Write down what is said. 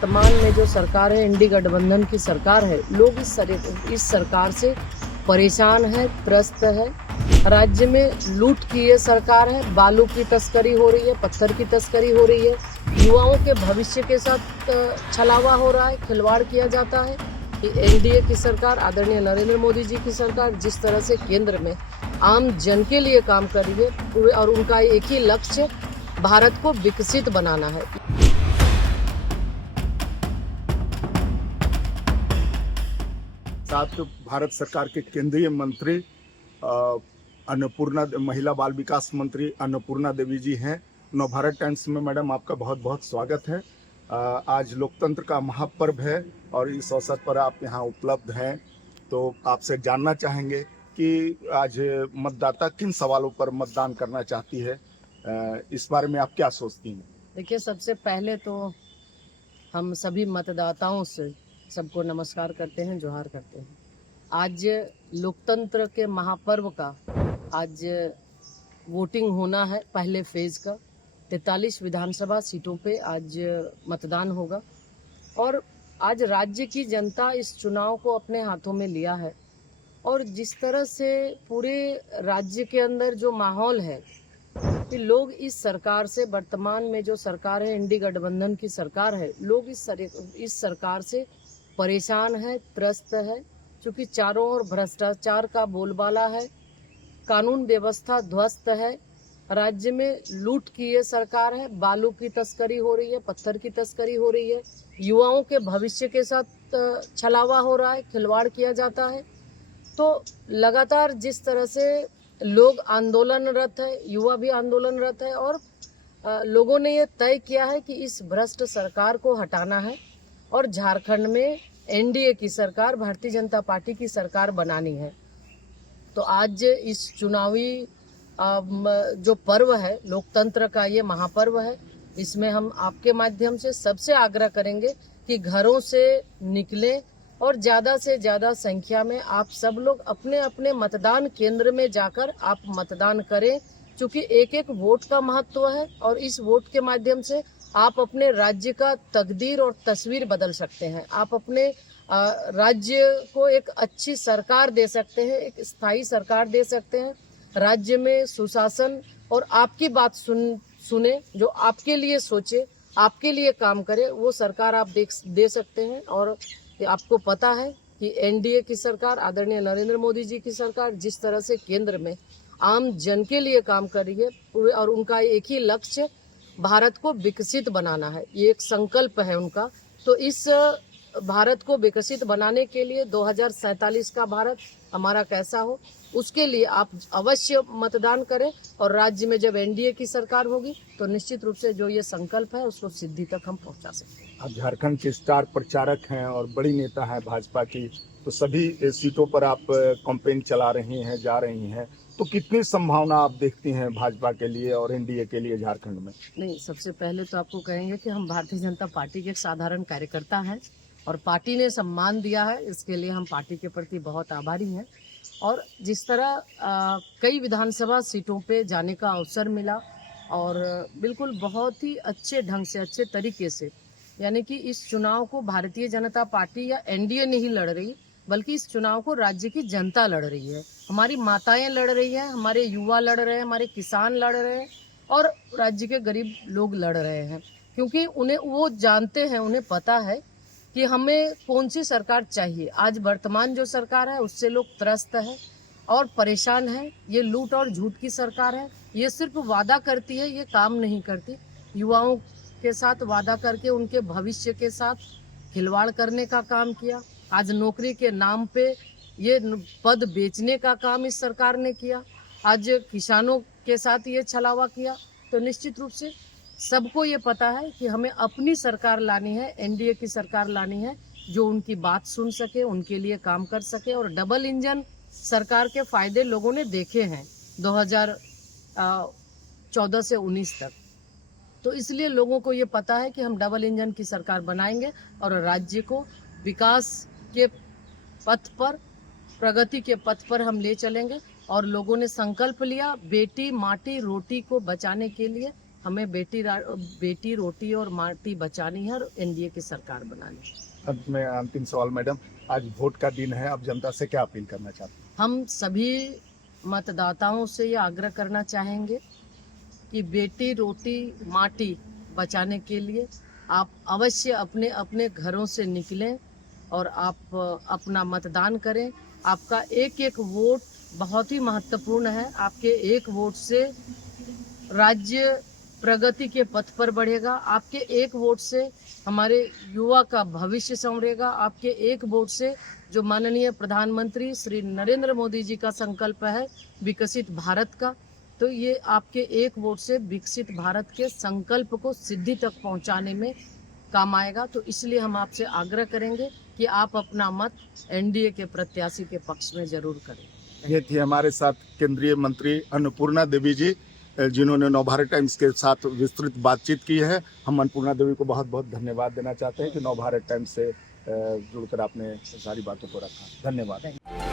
वर्तमान में जो सरकार है, इंडी गठबंधन की सरकार है, लोग इस सरकार से परेशान है, त्रस्त है। राज्य में लूट की ये सरकार है, बालू की तस्करी हो रही है, पत्थर की तस्करी हो रही है, युवाओं के भविष्य के साथ छलावा हो रहा है, खिलवाड़ किया जाता है। एनडीए की सरकार, आदरणीय नरेंद्र मोदी जी की सरकार जिस तरह से केंद्र में आम जन के लिए काम कर रही है और उनका एक ही लक्ष्य भारत को विकसित बनाना है। साथ भारत सरकार के केंद्रीय मंत्री अन्नपूर्णा महिला बाल विकास मंत्री अन्नपूर्णा देवी जी हैं। नवभारत टाइम्स में मैडम आपका बहुत बहुत स्वागत है। आज लोकतंत्र का महापर्व है और इस अवसर पर आप यहाँ उपलब्ध हैं, तो आपसे जानना चाहेंगे कि आज मतदाता किन सवालों पर मतदान करना चाहती है, इस बारे में आप क्या सोचती हैं? देखिए, सबसे पहले तो हम सभी मतदाताओं से सबको नमस्कार करते हैं, जोहार करते हैं। आज लोकतंत्र के महापर्व का आज वोटिंग होना है, पहले फेज का 43 विधानसभा सीटों पे आज मतदान होगा और आज राज्य की जनता इस चुनाव को अपने हाथों में लिया है और जिस तरह से पूरे राज्य के अंदर जो माहौल है कि लोग इस सरकार से, वर्तमान में जो सरकार है, इंडी गठबंधन की सरकार है, लोग इस सरकार से परेशान है, त्रस्त है, क्योंकि चारों ओर भ्रष्टाचार का बोलबाला है, कानून व्यवस्था ध्वस्त है, राज्य में लूट की ये सरकार है, बालू की तस्करी हो रही है, पत्थर की तस्करी हो रही है, युवाओं के भविष्य के साथ छलावा हो रहा है, खिलवाड़ किया जाता है। तो लगातार जिस तरह से लोग आंदोलनरत है, युवा भी आंदोलनरत है और लोगों ने ये तय किया है कि इस भ्रष्ट सरकार को हटाना है और झारखंड में एनडीए की सरकार, भारतीय जनता पार्टी की सरकार बनानी है। तो आज इस चुनावी जो पर्व है, लोकतंत्र का ये महापर्व है, इसमें हम आपके माध्यम से सबसे आग्रह करेंगे कि घरों से निकलें और ज़्यादा से ज़्यादा संख्या में आप सब लोग अपने अपने मतदान केंद्र में जाकर आप मतदान करें, क्योंकि एक एक वोट का महत्व है और इस वोट के माध्यम से आप अपने राज्य का तकदीर और तस्वीर बदल सकते हैं। आप अपने राज्य को एक अच्छी सरकार दे सकते हैं, एक स्थायी सरकार दे सकते हैं, राज्य में सुशासन और आपकी बात सुने, जो आपके लिए सोचे, आपके लिए काम करे, वो सरकार आप दे सकते हैं। और आपको पता है कि एनडीए की सरकार, आदरणीय नरेंद्र मोदी जी की सरकार जिस तरह से केंद्र में आम जन के लिए काम कर रही है और उनका एक ही लक्ष्य भारत को विकसित बनाना है, ये एक संकल्प है उनका। तो इस भारत को विकसित बनाने के लिए 2047 का भारत हमारा कैसा हो, उसके लिए आप अवश्य मतदान करें और राज्य में जब एनडीए की सरकार होगी तो निश्चित रूप से जो ये संकल्प है उसको सिद्धि तक हम पहुंचा सकते हैं। आप झारखंड के स्टार प्रचारक हैं और बड़ी नेता हैं भाजपा की, तो सभी सीटों पर आप कैंपेन चला रही हैं, जा रही हैं, तो कितनी संभावना आप देखती हैं भाजपा के लिए और एनडीए के लिए झारखंड में? नहीं, सबसे पहले तो आपको कहेंगे कि हम भारतीय जनता पार्टी के एक साधारण कार्यकर्ता हैं और पार्टी ने सम्मान दिया है, इसके लिए हम पार्टी के प्रति बहुत आभारी हैं। और जिस तरह कई विधानसभा सीटों पे जाने का अवसर मिला और बिल्कुल बहुत ही अच्छे ढंग से, अच्छे तरीके से, यानी कि इस चुनाव को भारतीय जनता पार्टी या एनडीए नहीं लड़ रही, बल्कि इस चुनाव को राज्य की जनता लड़ रही है। हमारी माताएं लड़ रही हैं, हमारे युवा लड़ रहे हैं, हमारे किसान लड़ रहे हैं और राज्य के गरीब लोग लड़ रहे हैं, क्योंकि उन्हें वो जानते हैं, उन्हें पता है कि हमें कौन सी सरकार चाहिए। आज वर्तमान जो सरकार है उससे लोग त्रस्त है और परेशान है। ये लूट और झूठ की सरकार है, ये सिर्फ वादा करती है, ये काम नहीं करती। युवाओं के साथ वादा करके उनके भविष्य के साथ खिलवाड़ करने का काम किया। आज नौकरी के नाम पे ये पद बेचने का काम इस सरकार ने किया। आज किसानों के साथ ये छलावा किया। तो निश्चित रूप से सबको ये पता है कि हमें अपनी सरकार लानी है, एनडीए की सरकार लानी है, जो उनकी बात सुन सके, उनके लिए काम कर सके। और डबल इंजन सरकार के फायदे लोगों ने देखे हैं 2014 से 19 तक, तो इसलिए लोगों को ये पता है कि हम डबल इंजन की सरकार बनाएंगे और राज्य को विकास के पथ पर, प्रगति के पथ पर हम ले चलेंगे। और लोगों ने संकल्प लिया बेटी माटी रोटी को बचाने के लिए हमें बेटी रोटी और माटी बचानी है और एनडीए की सरकार बनानी है। अंत में अंतिम सवाल मैडम, आज वोट का दिन है, आप जनता से क्या अपील करना चाहते हैं? हम सभी मतदाताओं से ये आग्रह करना चाहेंगे कि बेटी रोटी माटी बचाने के लिए आप अवश्य अपने अपने घरों से निकलें और आप अपना मतदान करें। आपका एक एक वोट बहुत ही महत्वपूर्ण है। आपके एक वोट से राज्य प्रगति के पथ पर बढ़ेगा। आपके एक वोट से हमारे युवा का भविष्य संवरेगा। आपके एक वोट से जो माननीय प्रधानमंत्री श्री नरेंद्र मोदी जी का संकल्प है विकसित भारत का, तो ये आपके एक वोट से विकसित भारत के संकल्प को सिद्धि तक पहुंचाने में काम आएगा। तो इसलिए हम आपसे आग्रह करेंगे कि आप अपना मत एनडीए के प्रत्याशी के पक्ष में जरूर करें। ये थी हमारे साथ केंद्रीय मंत्री अन्नपूर्णा देवी जी, जिन्होंने नवभारत टाइम्स के साथ विस्तृत बातचीत की है। हम अन्नपूर्णा देवी को बहुत बहुत धन्यवाद देना चाहते हैं कि नवभारत टाइम्स से जुड़कर आपने सारी बातों को रखा। धन्यवाद।